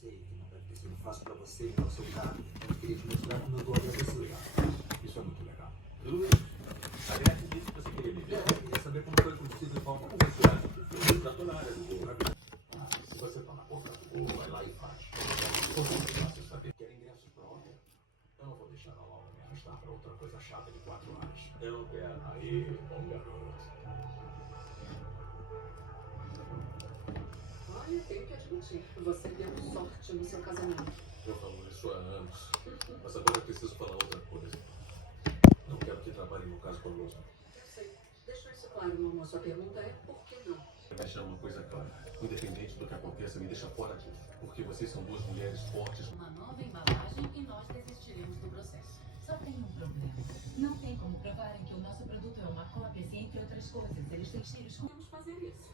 Sei que não deve ter sido fácil pra você e para o seu carro. Eu queria te mostrar como eu dou a agradecer legal. Isso é muito legal. Tudo bem. Aliás, disse que você queria me ver. Eu queria saber como foi conhecido e qual Como você acha que foi? Está toda a área do gol. se você tá na boca do gol, vai lá e faz. Como você saber que era ingressos pra ópera? Eu não vou deixar a Laura me arrastar pra outra coisa chata de 4 horas. Eu não quero. Aí, bom garoto. Olha, tenho que admitir, você deu sorte no seu casamento. Eu falo isso há anos. Mas agora eu preciso falar outra coisa. Não quero que trabalhe no caso conosco. Eu sei. Deixa isso claro no almoço. A pergunta é por que não? Eu deixar uma coisa clara. Independente do que aconteça, me deixa fora disso. Porque vocês são duas mulheres fortes. Uma nova embalagem e nós desistiremos do processo. Só tem um problema. Não tem como provarem que o nosso produto é uma cópia, entre outras coisas. Eles têm cheiros com... Vamos fazer isso.